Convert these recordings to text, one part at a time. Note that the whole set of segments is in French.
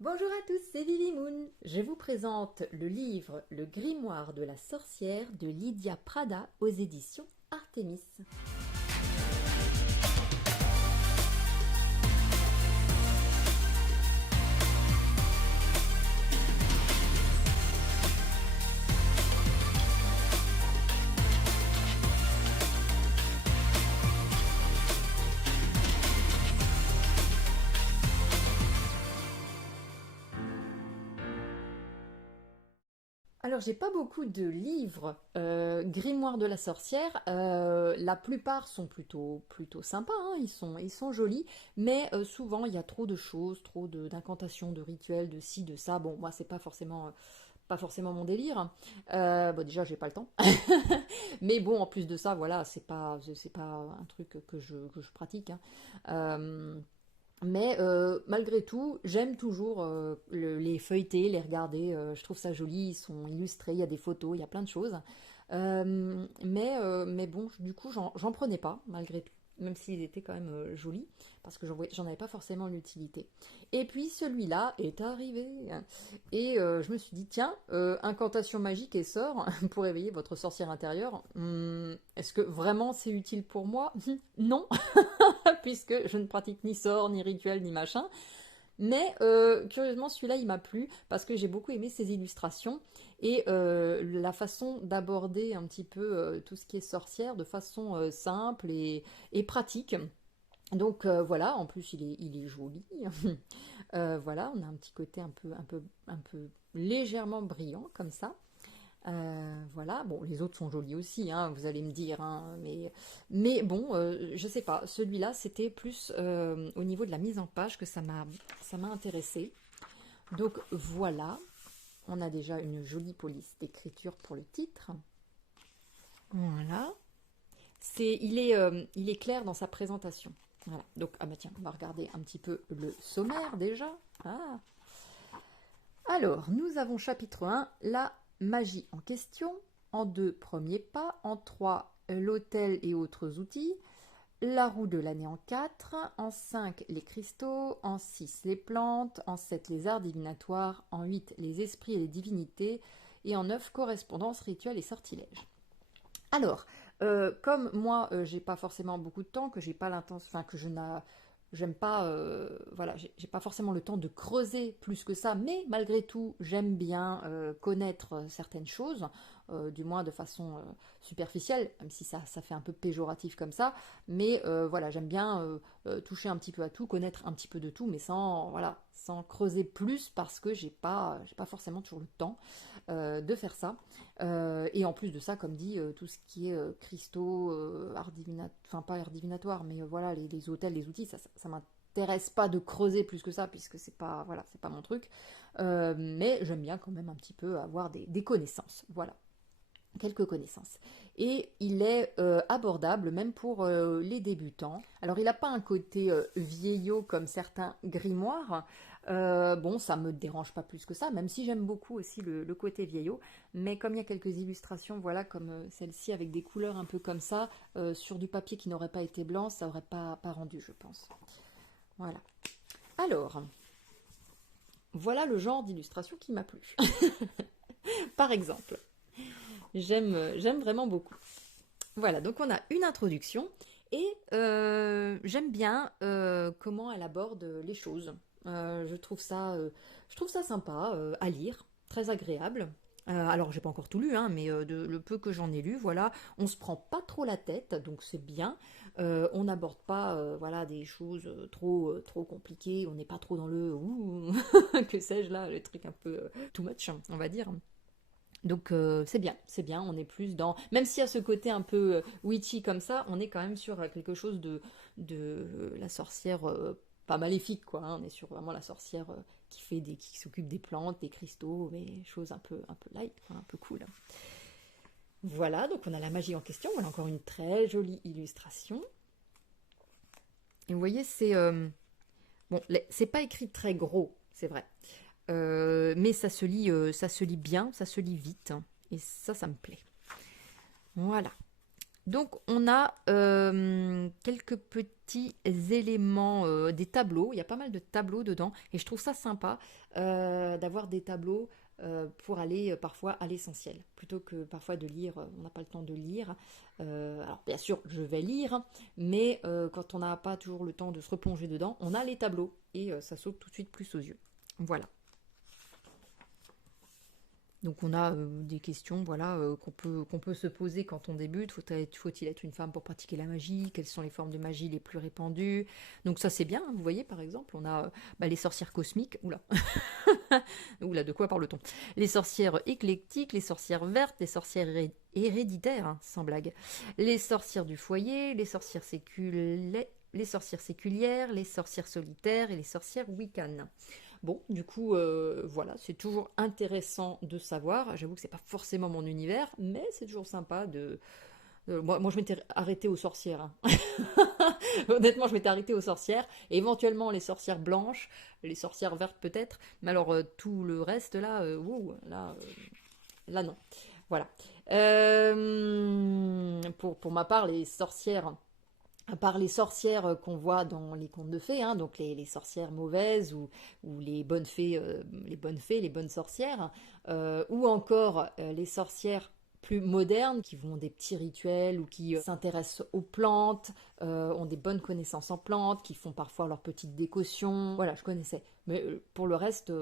Bonjour à tous, c'est Vivi Moon. Je vous présente le livre Le Grimoire de la sorcière de Lydia Prada aux éditions Artémis. Alors, j'ai pas beaucoup de livres Grimoire de la sorcière. La plupart sont plutôt sympas, hein, ils sont jolis, mais souvent il y a trop de choses, d'incantations, de rituels, de ci, de ça. Bon, moi, c'est pas forcément mon délire. Bon, déjà, j'ai pas le temps. Mais bon, en plus de ça, voilà, c'est pas un truc que je pratique, hein. Euh, mais malgré tout, j'aime toujours les feuilleter, les regarder. Je trouve ça joli, ils sont illustrés, il y a des photos, il y a plein de choses. Mais bon, du coup, j'en prenais pas, malgré tout, même s'ils étaient quand même jolis, parce que j'en avais pas forcément l'utilité. Et puis celui-là est arrivé, et je me suis dit, tiens, incantation magique et sort pour éveiller votre sorcière intérieure. Est-ce que vraiment c'est utile pour moi? Non, puisque je ne pratique ni sort, ni rituel, ni machin. Mais curieusement, celui-là, il m'a plu parce que j'ai beaucoup aimé ses illustrations et la façon d'aborder un petit peu tout ce qui est sorcière de façon simple et pratique. Donc voilà, en plus il est joli. Voilà, on a un petit côté un peu légèrement brillant comme ça. Voilà, bon, les autres sont jolis aussi, hein, vous allez me dire, hein, mais bon, je sais pas, celui-là, c'était plus au niveau de la mise en page que ça m'a intéressé. Donc voilà, on a déjà une jolie police d'écriture pour le titre. Voilà, il est clair dans sa présentation. Voilà, donc, ah bah tiens, on va regarder un petit peu le sommaire déjà. Ah. Alors, nous avons chapitre 1, la magie en question, en 2, premiers pas, en 3, l'autel et autres outils, la roue de l'année en 4, en 5, les cristaux, en 6, les plantes, en 7, les arts divinatoires, en 8, les esprits et les divinités, et en 9, correspondance, rituels et sortilèges. Alors, comme moi, j'ai pas forcément beaucoup de temps, que j'ai pas l'intention, enfin que j'aime pas, voilà, j'ai pas forcément le temps de creuser plus que ça, mais malgré tout, j'aime bien connaître certaines choses, du moins de façon superficielle, même si ça fait un peu péjoratif comme ça, mais voilà, j'aime bien toucher un petit peu à tout, connaître un petit peu de tout, mais sans, voilà, sans creuser plus parce que j'ai pas forcément toujours le temps de faire ça. Et en plus de ça, comme dit, tout ce qui est cristaux, art divinatoire, enfin pas art divinatoire, mais voilà, les hôtels, les outils, ça m'intéresse pas de creuser plus que ça, puisque c'est pas, voilà, c'est pas mon truc. Mais j'aime bien quand même un petit peu avoir des connaissances, voilà, quelques connaissances. Et il est abordable même pour les débutants. Alors il n'a pas un côté vieillot comme certains grimoires. Bon, ça me dérange pas plus que ça, même si j'aime beaucoup aussi le côté vieillot. Mais comme il y a quelques illustrations, voilà, comme celle-ci avec des couleurs un peu comme ça, sur du papier qui n'aurait pas été blanc, ça aurait pas rendu, je pense. Voilà. Alors, voilà le genre d'illustration qui m'a plu. Par exemple, j'aime vraiment beaucoup. Voilà, donc on a une introduction et j'aime bien comment elle aborde les choses. Je trouve ça sympa à lire, très agréable. Alors j'ai pas encore tout lu, hein, mais le peu que j'en ai lu, voilà, on se prend pas trop la tête, donc c'est bien. On n'aborde pas, voilà, des choses trop compliquées. On n'est pas trop dans le ouh, que sais-je là, le truc un peu too much, on va dire. Donc c'est bien, on est plus dans... Même s'il y a ce côté un peu witchy comme ça, on est quand même sur quelque chose de la sorcière pas maléfique, quoi, hein. On est sur vraiment la sorcière qui s'occupe des plantes, des cristaux, mais choses un peu light, quoi, un peu cool. Voilà, donc on a la magie en question, voilà encore une très jolie illustration. Et vous voyez, bon, c'est pas écrit très gros, c'est vrai. Mais ça se lit bien, ça se lit vite, hein. Et ça me plaît. Voilà. Donc on a quelques petits éléments, des tableaux, il y a pas mal de tableaux dedans, et je trouve ça sympa d'avoir des tableaux pour aller parfois à l'essentiel, plutôt que parfois de lire, on n'a pas le temps de lire. Alors bien sûr, je vais lire, mais quand on n'a pas toujours le temps de se replonger dedans, on a les tableaux, et ça saute tout de suite plus aux yeux. Voilà. Donc on a des questions voilà, qu'on peut se poser quand on débute. Faut-il être une femme pour pratiquer la magie? Quelles sont les formes de magie les plus répandues? Donc ça c'est bien, vous voyez par exemple, on a les sorcières cosmiques. Oula, oula, de quoi parle-t-on? Les sorcières éclectiques, les sorcières vertes, les sorcières héréditaires, hein, sans blague. Les sorcières du foyer, les sorcières séculières, les sorcières solitaires et les sorcières wiccanes. Bon, du coup, voilà, c'est toujours intéressant de savoir. J'avoue que c'est pas forcément mon univers, mais c'est toujours sympa de. Moi, je m'étais arrêtée aux sorcières, hein. Honnêtement, je m'étais arrêtée aux sorcières. Éventuellement, les sorcières blanches, les sorcières vertes peut-être. Mais alors, tout le reste, là, là, non. Voilà. Pour ma part, les sorcières à part les sorcières qu'on voit dans les contes de fées, hein, donc les sorcières mauvaises ou les bonnes sorcières, ou encore les sorcières plus modernes qui font des petits rituels ou qui s'intéressent aux plantes, ont des bonnes connaissances en plantes, qui font parfois leurs petites décotions. Voilà, je connaissais. Mais pour le reste,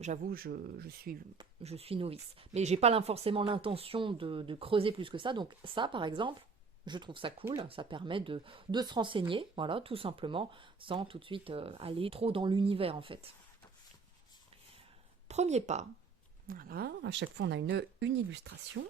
j'avoue, je suis novice. Mais j'ai pas forcément l'intention de creuser plus que ça. Donc ça, par exemple, je trouve ça cool, ça permet de se renseigner, voilà, tout simplement, sans tout de suite aller trop dans l'univers en fait. Premier pas, voilà, à chaque fois on a une illustration.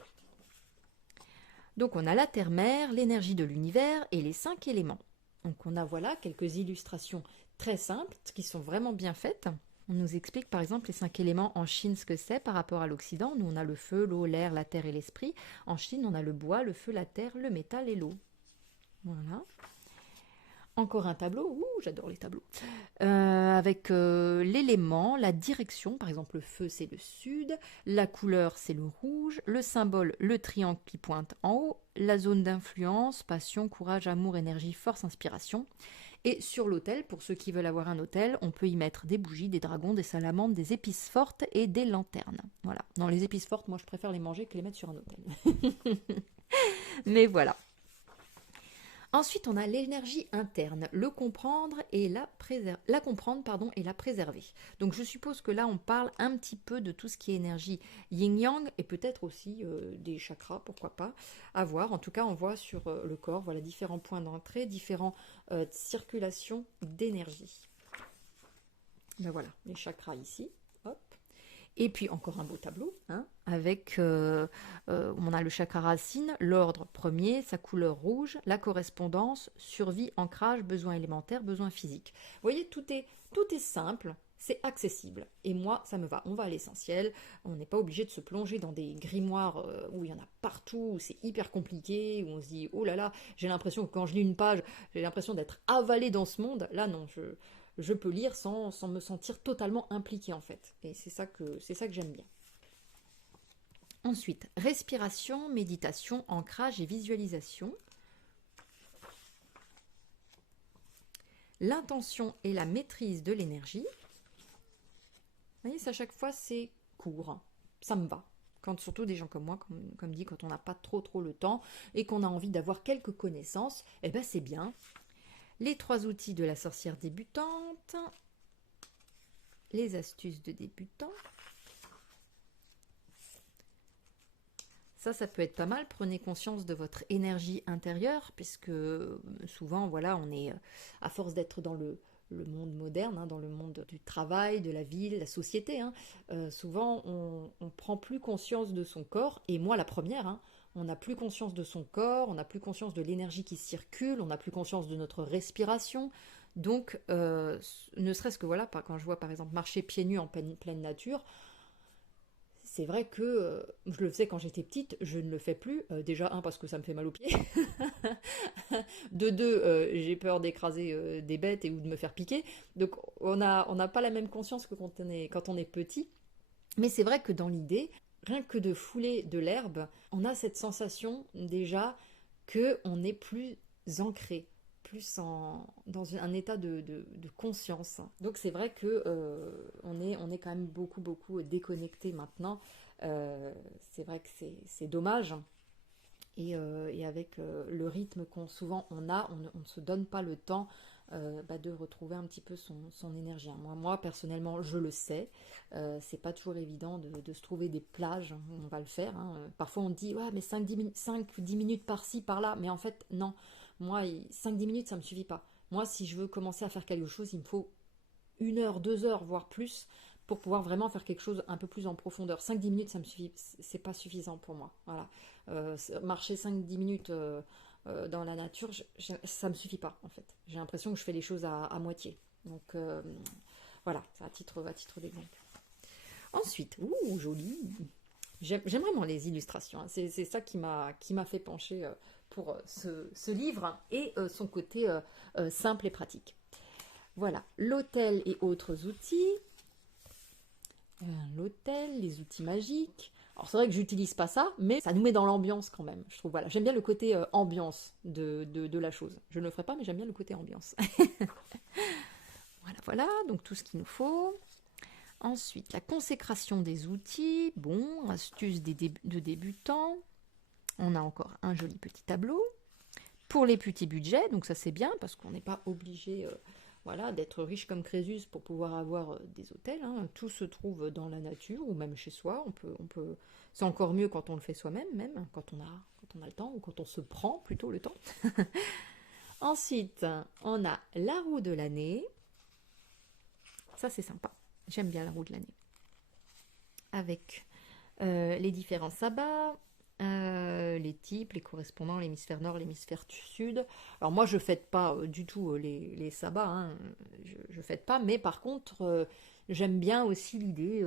Donc on a la terre-mère, l'énergie de l'univers et les 5 éléments. Donc on a voilà quelques illustrations très simples qui sont vraiment bien faites. On nous explique par exemple les 5 éléments en Chine ce que c'est par rapport à l'Occident. Nous on a le feu, l'eau, l'air, la terre et l'esprit. En Chine on a le bois, le feu, la terre, le métal et l'eau. Voilà. Encore un tableau, ouh, j'adore les tableaux. Avec l'élément, la direction, par exemple le feu c'est le sud, la couleur c'est le rouge, le symbole le triangle qui pointe en haut, la zone d'influence, passion, courage, amour, énergie, force, inspiration. Et sur l'autel, pour ceux qui veulent avoir un autel, on peut y mettre des bougies, des dragons, des salamandres, des épices fortes et des lanternes. Voilà. Non, les épices fortes, moi je préfère les manger que les mettre sur un autel. Mais voilà. Ensuite, on a l'énergie interne, le comprendre et la comprendre pardon, et la préserver. Donc je suppose que là, on parle un petit peu de tout ce qui est énergie yin-yang et peut-être aussi des chakras, pourquoi pas, à voir. En tout cas, on voit sur le corps, voilà, différents points d'entrée, différentes circulations d'énergie. Ben voilà, les chakras ici. Hop. Et puis encore un beau tableau, hein, avec, on a le chakra racine, l'ordre premier, sa couleur rouge, la correspondance, survie, ancrage, besoin élémentaire, besoin physique. Vous voyez, tout est simple, c'est accessible. Et moi, ça me va. On va à l'essentiel. On n'est pas obligé de se plonger dans des grimoires où il y en a partout, où c'est hyper compliqué, où on se dit, oh là là, j'ai l'impression que quand je lis une page, j'ai l'impression d'être avalé dans ce monde. Là, non, je peux lire sans me sentir totalement impliquée en fait. Et c'est ça que j'aime bien. Ensuite, respiration, méditation, ancrage et visualisation. L'intention et la maîtrise de l'énergie. Vous voyez, à chaque fois c'est court, ça me va. Quand surtout des gens comme moi, comme dit, quand on n'a pas trop le temps et qu'on a envie d'avoir quelques connaissances, eh ben c'est bien. Les 3 outils de la sorcière débutante, les astuces de débutant. Ça peut être pas mal. Prenez conscience de votre énergie intérieure, puisque souvent, voilà, on est, à force d'être dans le monde moderne, hein, dans le monde du travail, de la ville, la société, hein, souvent on prend plus conscience de son corps, et moi la première, hein, on n'a plus conscience de son corps, on n'a plus conscience de l'énergie qui circule, on n'a plus conscience de notre respiration. Donc, ne serait-ce que voilà, quand je vois par exemple marcher pieds nus en pleine nature, c'est vrai que je le faisais quand j'étais petite, je ne le fais plus. Déjà, un, parce que ça me fait mal aux pieds. De deux, j'ai peur d'écraser des bêtes ou de me faire piquer. Donc, on n'a pas la même conscience que quand on est petit. Mais c'est vrai que dans l'idée, rien que de fouler de l'herbe, on a cette sensation déjà qu'on est plus ancré, plus dans un état de conscience. Donc c'est vrai que on est quand même beaucoup déconnecté maintenant. C'est vrai que c'est dommage. Et avec le rythme qu'on souvent on ne se donne pas le temps de retrouver un petit peu son énergie. Moi, personnellement, je le sais. C'est pas toujours évident de se trouver des plages où on va le faire. Hein. Parfois, on dit, ouais, mais 5-10 minutes par-ci, par-là. Mais en fait, non. Moi, 5-10 minutes, ça me suffit pas. Moi, si je veux commencer à faire quelque chose, il me faut 1 heure, 2 heures, voire plus, pour pouvoir vraiment faire quelque chose un peu plus en profondeur. 5-10 minutes, ça me suffit, c'est pas suffisant pour moi. Voilà. Marcher 5-10 minutes dans la nature, ça me suffit pas, en fait. J'ai l'impression que je fais les choses à moitié. Donc, voilà, à titre d'exemple. Ensuite, joli. J'aime vraiment les illustrations. Hein. C'est ça qui m'a fait pencher pour ce livre et son côté simple et pratique. Voilà, l'hôtel et autres outils. L'hôtel, les outils magiques. Alors c'est vrai que j'utilise pas ça, mais ça nous met dans l'ambiance quand même. Je trouve, voilà, j'aime bien le côté ambiance de la chose. Je ne le ferai pas, mais j'aime bien le côté ambiance. Voilà, donc tout ce qu'il nous faut. Ensuite, la consécration des outils. Bon, astuces de débutants. On a encore un joli petit tableau. Pour les petits budgets, donc ça c'est bien, parce qu'on n'est pas obligé... Voilà, d'être riche comme Crésus pour pouvoir avoir des hôtels. Hein. Tout se trouve dans la nature ou même chez soi. On peut... C'est encore mieux quand on le fait soi-même, même quand on a le temps ou quand on se prend plutôt le temps. Ensuite, on a la roue de l'année. Ça, c'est sympa. J'aime bien la roue de l'année. Avec les différents sabbats. Les types, les correspondants, l'hémisphère nord, l'hémisphère sud. Alors moi je fête pas du tout les sabbats, hein. Je fête pas, mais par contre j'aime bien aussi l'idée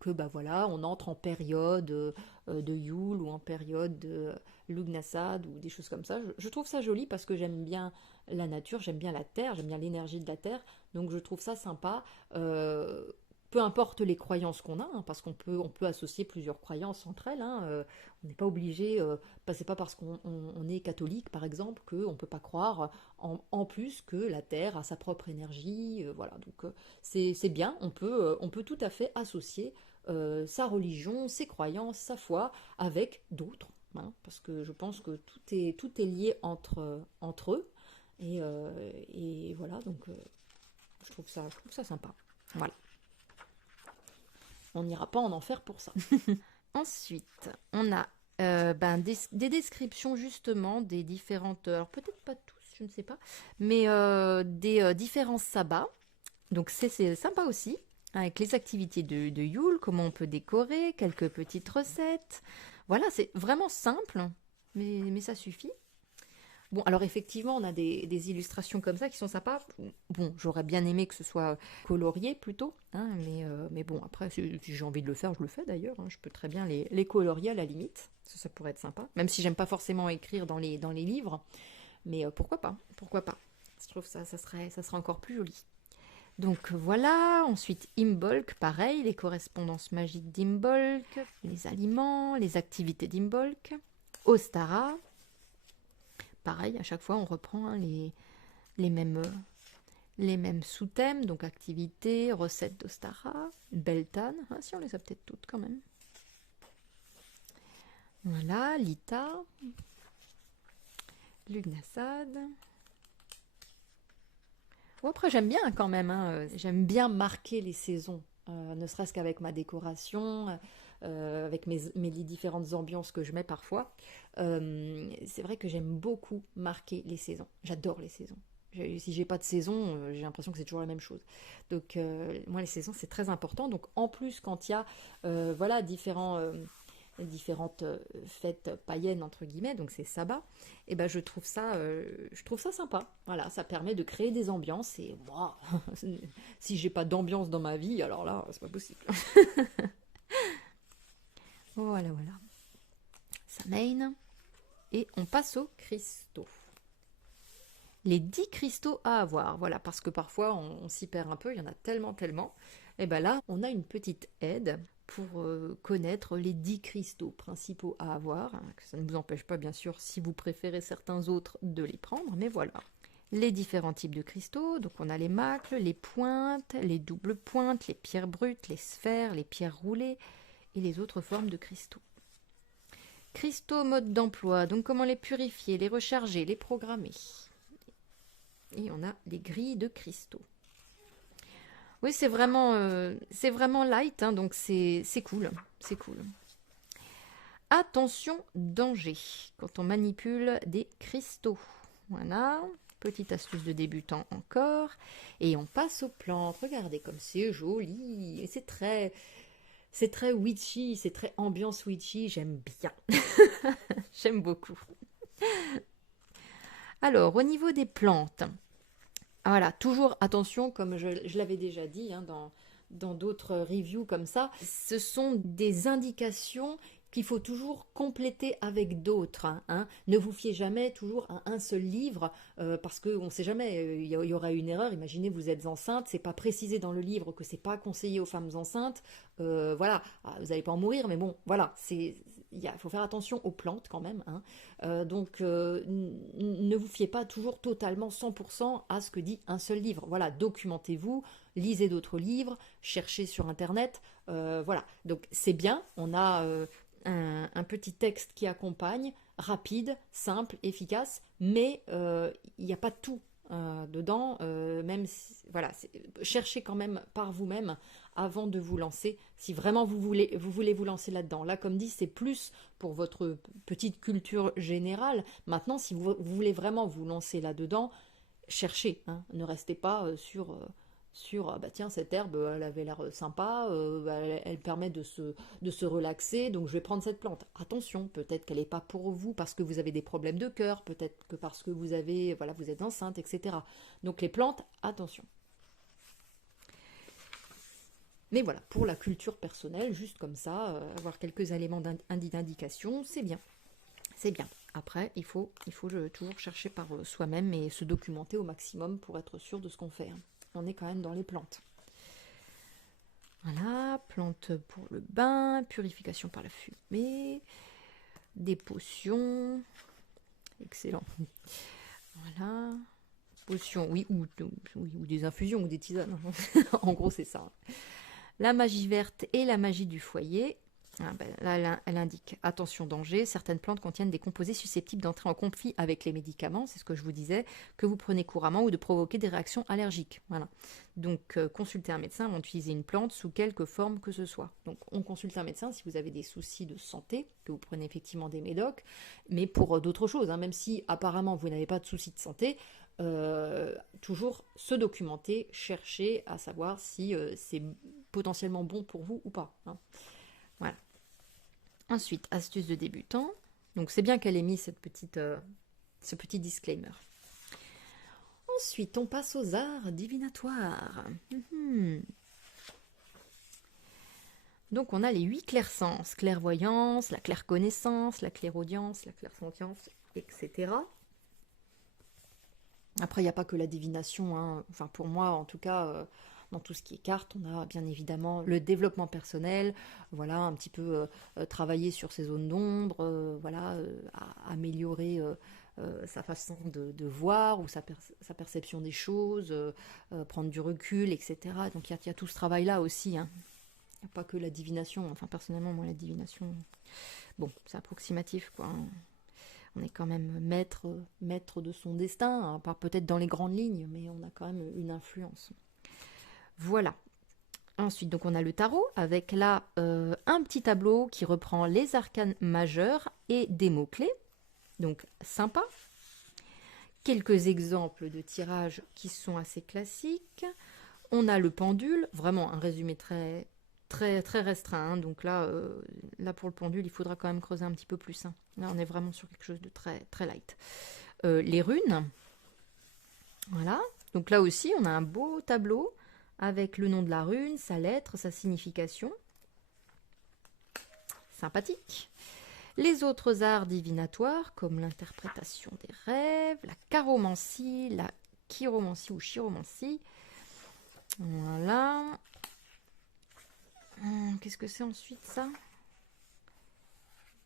que voilà, on entre en période de Yule ou en période de Lugnasad ou des choses comme ça. Je trouve ça joli parce que j'aime bien la nature, j'aime bien la terre, j'aime bien l'énergie de la terre, donc je trouve ça sympa. Peu importe les croyances qu'on a, hein, parce qu'on peut associer plusieurs croyances entre elles. Hein, on n'est pas obligé, c'est pas parce qu'on est catholique, par exemple, qu'on ne peut pas croire en plus que la Terre a sa propre énergie. Voilà, donc c'est bien, on peut tout à fait associer sa religion, ses croyances, sa foi avec d'autres. Hein, parce que je pense que tout est lié entre eux. Et voilà, donc je trouve ça sympa. Voilà. On n'ira pas en enfer pour ça. Ensuite, on a des descriptions justement des différentes, alors peut-être pas tous, je ne sais pas, mais des différents sabbats. Donc c'est sympa aussi, avec les activités de Yule, comment on peut décorer, quelques petites recettes. Voilà, c'est vraiment simple, mais ça suffit. Bon, alors effectivement, on a des illustrations comme ça qui sont sympas. Bon, j'aurais bien aimé que ce soit colorié plutôt, hein, mais bon, après, si j'ai envie de le faire, je le fais d'ailleurs. Hein, je peux très bien les colorier à la limite. Ça pourrait être sympa. Même si j'aime pas forcément écrire dans les livres. Mais pourquoi pas? Pourquoi pas? Je trouve ça serait encore plus joli. Donc voilà, ensuite Imbolc, pareil, les correspondances magiques d'Imbolc, les aliments, les activités d'Imbolc, Ostara. Pareil, à chaque fois, on reprend hein, les mêmes sous-thèmes, donc activités, recettes d'Ostara, Beltane, hein, si on les a peut-être toutes quand même. Voilà, Lita, Lugnasad. Bon, après, j'aime bien quand même, hein, j'aime bien marquer les saisons, ne serait-ce qu'avec ma décoration, avec les différentes ambiances que je mets parfois. C'est vrai que j'aime beaucoup marquer les saisons. J'adore les saisons. Si j'ai pas de saison, j'ai l'impression que c'est toujours la même chose. Donc moi les saisons c'est très important. Donc en plus quand il y a voilà différentes fêtes païennes entre guillemets, donc c'est sabbat, et ben je trouve ça sympa. Voilà, ça permet de créer des ambiances et moi si j'ai pas d'ambiance dans ma vie, alors là c'est pas possible. Voilà. Samhain. Et on passe aux cristaux. Les 10 cristaux à avoir, voilà, parce que parfois on s'y perd un peu, il y en a tellement. Et bien là, on a une petite aide connaître les 10 cristaux principaux à avoir. Ça ne vous empêche pas, bien sûr, si vous préférez certains autres, de les prendre, mais voilà. Les différents types de cristaux, donc on a les macles, les pointes, les doubles pointes, les pierres brutes, les sphères, les pierres roulées et les autres formes de cristaux. Cristaux, mode d'emploi, donc comment les purifier, les recharger, les programmer. Et on a les grilles de cristaux. Oui, c'est vraiment light, hein, donc c'est cool, c'est cool. Attention, danger, quand on manipule des cristaux. Voilà, petite astuce de débutant encore. Et on passe aux plantes. Regardez comme c'est joli. Et c'est très witchy, c'est très ambiance witchy. J'aime bien. J'aime beaucoup. Alors, au niveau des plantes, voilà, toujours attention, comme je l'avais déjà dit hein, dans d'autres reviews comme ça, ce sont des indications qu'il faut toujours compléter avec d'autres. Hein. Ne vous fiez jamais toujours à un seul livre, parce qu'on ne sait jamais, il y aura une erreur. Imaginez, vous êtes enceinte, c'est pas précisé dans le livre que c'est pas conseillé aux femmes enceintes. Voilà, vous n'allez pas en mourir, mais bon, voilà, il faut faire attention aux plantes quand même. Hein. Donc, ne vous fiez pas toujours totalement 100% à ce que dit un seul livre. Voilà, documentez-vous, lisez d'autres livres, cherchez sur Internet. Voilà, donc c'est bien, on a un petit texte qui accompagne, rapide, simple, efficace, mais il n'y a pas tout dedans. Même si, voilà, cherchez quand même par vous-même avant de vous lancer, si vraiment vous voulez vous lancer là-dedans. Là, comme dit, c'est plus pour votre petite culture générale. Maintenant, si vous voulez vraiment vous lancer là-dedans, cherchez, hein. Ne restez pas sur bah tiens, cette herbe elle avait l'air sympa, elle permet de se relaxer, donc je vais prendre cette plante. Attention, peut-être qu'elle n'est pas pour vous parce que vous avez des problèmes de cœur, peut-être que parce que vous êtes enceinte, etc. Donc les plantes, attention. Mais voilà, pour la culture personnelle, juste comme ça, avoir quelques éléments d'indication, c'est bien. C'est bien. Après, il faut toujours chercher par soi-même et se documenter au maximum pour être sûr de ce qu'on fait. Hein. On est quand même dans les plantes. Voilà, plantes pour le bain, purification par la fumée, des potions. Excellent. Voilà. Potions, oui, ou des infusions ou des tisanes. En gros, c'est ça. La magie verte et la magie du foyer. Là, elle indique attention danger. Certaines plantes contiennent des composés susceptibles d'entrer en conflit avec les médicaments, c'est ce que je vous disais, que vous prenez couramment ou de provoquer des réactions allergiques. Voilà. Donc, consultez un médecin avant d'utiliser une plante sous quelque forme que ce soit. Donc, on consulte un médecin si vous avez des soucis de santé, que vous prenez effectivement des médocs, mais pour d'autres choses, hein, même si apparemment vous n'avez pas de soucis de santé, toujours se documenter, chercher à savoir si c'est potentiellement bon pour vous ou pas. Hein. Voilà. Ensuite, astuce de débutant. Donc c'est bien qu'elle ait mis ce petit disclaimer. Ensuite, on passe aux arts divinatoires. Donc on a les 8 clairsens, clairvoyance, la clairconnaissance, la clairaudience, la clairsentience, etc. Après, il n'y a pas que la divination, hein. Enfin pour moi en tout cas, dans tout ce qui est cartes, on a bien évidemment le développement personnel, voilà, un petit peu travailler sur ses zones d'ombre, voilà, améliorer sa façon de voir ou sa perception des choses, prendre du recul, etc. Donc il y a tout ce travail-là aussi, hein. Il n'y a pas que la divination, enfin personnellement moi la divination, bon c'est approximatif quoi, hein. On est quand même maître de son destin, à part peut-être dans les grandes lignes, mais on a quand même une influence. Voilà. Ensuite, donc on a le tarot avec là un petit tableau qui reprend les arcanes majeurs et des mots-clés. Donc sympa. Quelques exemples de tirages qui sont assez classiques. On a le pendule, vraiment un résumé très restreint. Hein. Donc là pour le pendule, il faudra quand même creuser un petit peu plus. Hein. Là, on est vraiment sur quelque chose de très light. Les runes. Voilà. Donc là aussi, on a un beau tableau avec le nom de la rune, sa lettre, sa signification. Sympathique. Les autres arts divinatoires, comme l'interprétation des rêves, la charomancie, la chiromancie ou chiromancie. Voilà. qu'est-ce que c'est ensuite ça?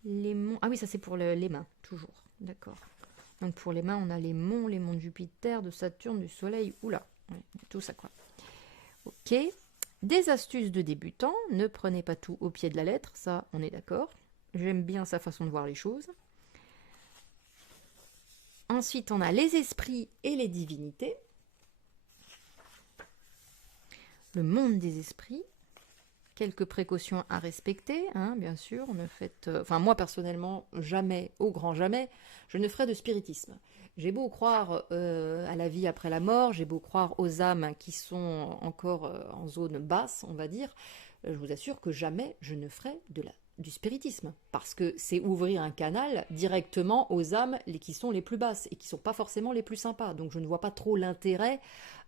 Les monts. Ah oui, ça c'est pour les mains, toujours. D'accord. Donc pour les mains, on a les monts de Jupiter, de Saturne, du Soleil. Oula, ouais, tout ça quoi. Ok. Des astuces de débutants. Ne prenez pas tout au pied de la lettre, ça on est d'accord. J'aime bien sa façon de voir les choses. Ensuite, on a les esprits et les divinités. Le monde des esprits. Quelques précautions à respecter, hein, bien sûr. Ne faites, enfin, moi personnellement, jamais, au grand jamais, je ne ferai de spiritisme. J'ai beau croire à la vie après la mort, j'ai beau croire aux âmes qui sont encore en zone basse, on va dire, je vous assure que jamais je ne ferai du spiritisme. Parce que c'est ouvrir un canal directement aux âmes qui sont les plus basses et qui ne sont pas forcément les plus sympas. Donc je ne vois pas trop l'intérêt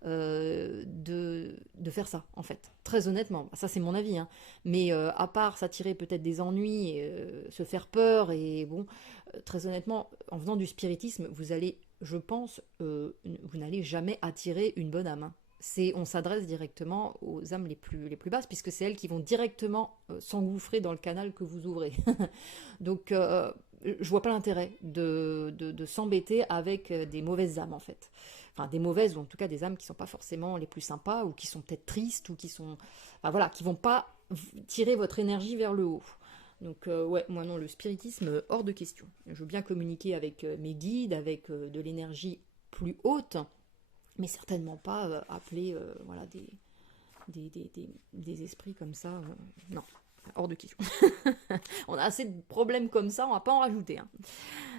de faire ça, en fait. Très honnêtement, ça c'est mon avis. Hein. Mais à part s'attirer peut-être des ennuis, se faire peur, et bon, très honnêtement, en faisant du spiritisme, vous allez, je pense, vous n'allez jamais attirer une bonne âme. Hein. On s'adresse directement aux âmes les plus basses, puisque c'est elles qui vont directement s'engouffrer dans le canal que vous ouvrez. Donc, je vois pas l'intérêt de s'embêter avec des mauvaises âmes, en fait. Enfin, des mauvaises, ou en tout cas des âmes qui sont pas forcément les plus sympas, ou qui sont peut-être tristes, ou qui sont... Enfin, voilà, qui vont pas tirer votre énergie vers le haut. Donc, ouais, moi non, le spiritisme, hors de question. Je veux bien communiquer avec mes guides, avec de l'énergie plus haute, mais certainement pas appeler voilà, des esprits comme ça. Non, hors de question. On a assez de problèmes comme ça, on va pas en rajouter. Hein.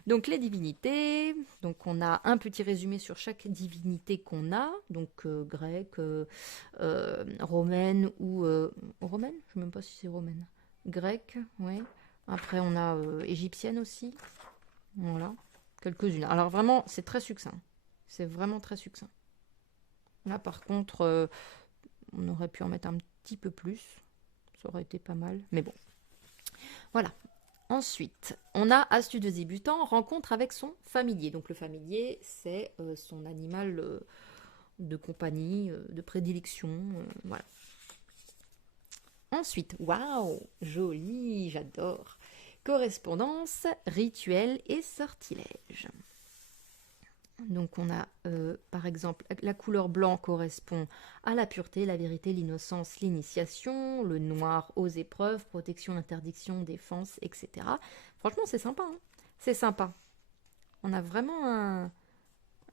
Donc les divinités, donc on a un petit résumé sur chaque divinité qu'on a, donc grecque, romaine ou... romaine? Je ne sais même pas si c'est romaine. Grecque, ouais. Après on a égyptienne aussi. Voilà, quelques-unes. Alors vraiment, c'est très succinct. C'est vraiment très succinct. Là, par contre, on aurait pu en mettre un petit peu plus. Ça aurait été pas mal. Mais bon. Voilà. Ensuite, on a astuce de débutant, rencontre avec son familier. Donc le familier, c'est son animal de compagnie, de prédilection. Voilà. Ensuite, waouh, joli, j'adore. Correspondance, rituel et sortilège. Donc on a par exemple la couleur blanc correspond à la pureté, la vérité, l'innocence, l'initiation, le noir aux épreuves, protection, interdiction, défense, etc. Franchement c'est sympa, hein, c'est sympa. On a vraiment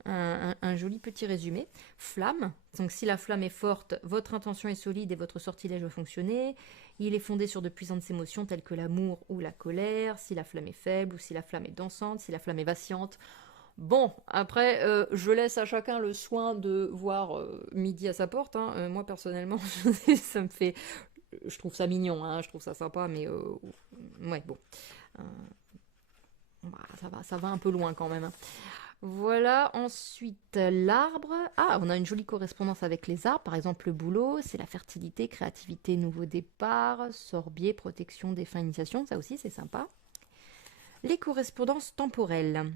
un joli petit résumé. Flamme, donc si la flamme est forte, votre intention est solide et votre sortilège va fonctionner. Il est fondé sur de puissantes émotions telles que l'amour ou la colère. Si la flamme est faible ou si la flamme est dansante, si la flamme est vacillante. Bon, après, je laisse à chacun le soin de voir midi à sa porte. Hein. Moi, personnellement, ça me fait... Je trouve ça mignon, hein, je trouve ça sympa, mais... ouais, bon. Euh, bah, ça va un peu loin quand même. Hein. Voilà, ensuite, l'arbre. Ah, on a une jolie correspondance avec les arbres. Par exemple, le bouleau, c'est la fertilité, créativité, nouveau départ, sorbier, protection, défunt, initiation. Ça aussi, c'est sympa. Les correspondances temporelles.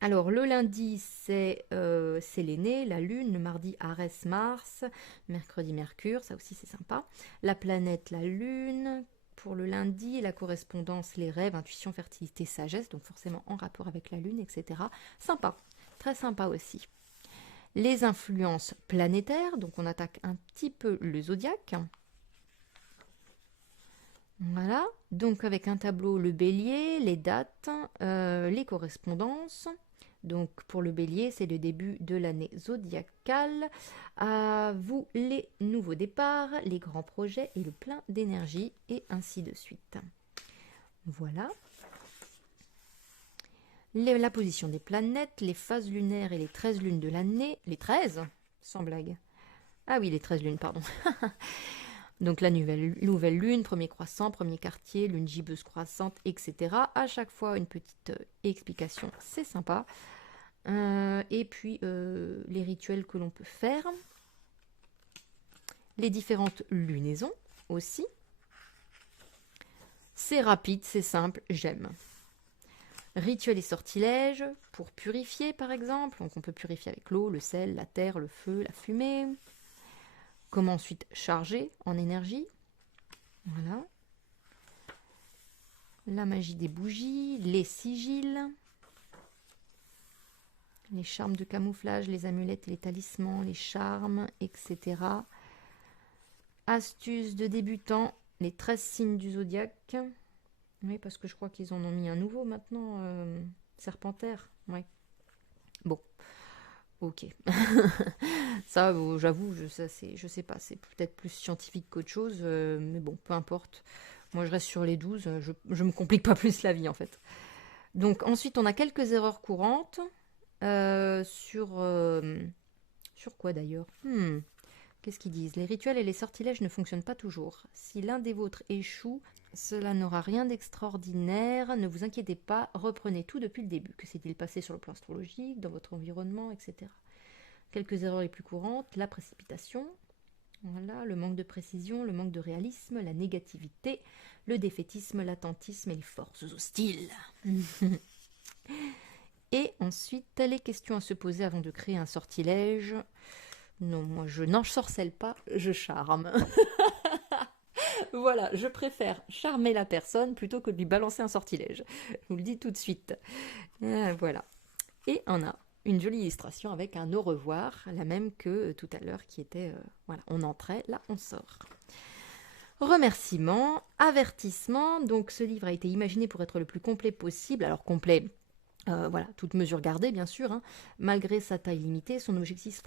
Alors, le lundi, c'est l'aîné, la lune, le mardi, Arès, Mars, mercredi, Mercure, ça aussi c'est sympa. La planète, la lune, pour le lundi, la correspondance, les rêves, intuition, fertilité, sagesse, donc forcément en rapport avec la lune, etc. Sympa, très sympa aussi. Les influences planétaires, donc on attaque un petit peu le zodiaque. Voilà, donc avec un tableau, le bélier, les dates, les correspondances. Donc pour le bélier, c'est le début de l'année zodiacale. À vous les nouveaux départs, les grands projets et le plein d'énergie, et ainsi de suite. Voilà. La position des planètes, les phases lunaires et les 13 lunes de l'année. Les 13? Sans blague. Ah oui, les 13 lunes, pardon. Donc la nouvelle lune, premier croissant, premier quartier, lune gibbeuse croissante, etc. À chaque fois, une petite explication, c'est sympa. Et puis, les rituels que l'on peut faire. Les différentes lunaisons aussi. C'est rapide, c'est simple, j'aime. Rituel et sortilèges pour purifier, par exemple. Donc on peut purifier avec l'eau, le sel, la terre, le feu, la fumée. Comment ensuite charger en énergie. Voilà. La magie des bougies, les sigils, les charmes de camouflage, les amulettes, les talismans, les charmes, etc. Astuces de débutants, les 13 signes du zodiaque. Oui, parce que je crois qu'ils en ont mis un nouveau maintenant, Serpentaire. Ouais. Bon, ok. Ça, j'avoue, je sais pas, c'est peut-être plus scientifique qu'autre chose, mais bon, peu importe. Moi, je reste sur les 12, je me complique pas plus la vie, en fait. Donc, ensuite, on a quelques erreurs courantes. Sur quoi, d'ailleurs? Qu'est-ce qu'ils disent? Les rituels et les sortilèges ne fonctionnent pas toujours. Si l'un des vôtres échoue, cela n'aura rien d'extraordinaire. Ne vous inquiétez pas, reprenez tout depuis le début. Que s'est-il passé sur le plan astrologique, dans votre environnement, etc. Quelques erreurs les plus courantes, la précipitation, voilà, le manque de précision, le manque de réalisme, la négativité, le défaitisme, l'attentisme et les forces hostiles. Et ensuite, les questions à se poser avant de créer un sortilège. Non, moi je n'ensorcelle pas, je charme. Voilà, je préfère charmer la personne plutôt que de lui balancer un sortilège. Je vous le dis tout de suite. Voilà. Et on a une jolie illustration avec un au revoir, la même que tout à l'heure qui était, voilà, on entrait, là on sort. Remerciements, avertissements. Donc ce livre a été imaginé pour être le plus complet possible. Alors complet, voilà, toute mesure gardée bien sûr, hein. Malgré sa taille limitée, son objectif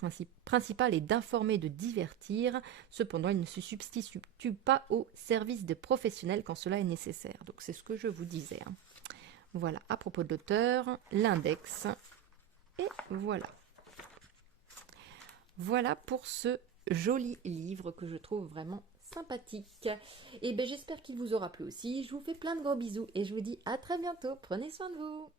principal est d'informer, de divertir. Cependant, il ne se substitue pas au service de professionnels quand cela est nécessaire. Donc c'est ce que je vous disais, hein. Voilà, à propos de l'auteur, l'index, et voilà. Voilà pour ce joli livre que je trouve vraiment sympathique. Et bien j'espère qu'il vous aura plu aussi. Je vous fais plein de gros bisous et je vous dis à très bientôt. Prenez soin de vous.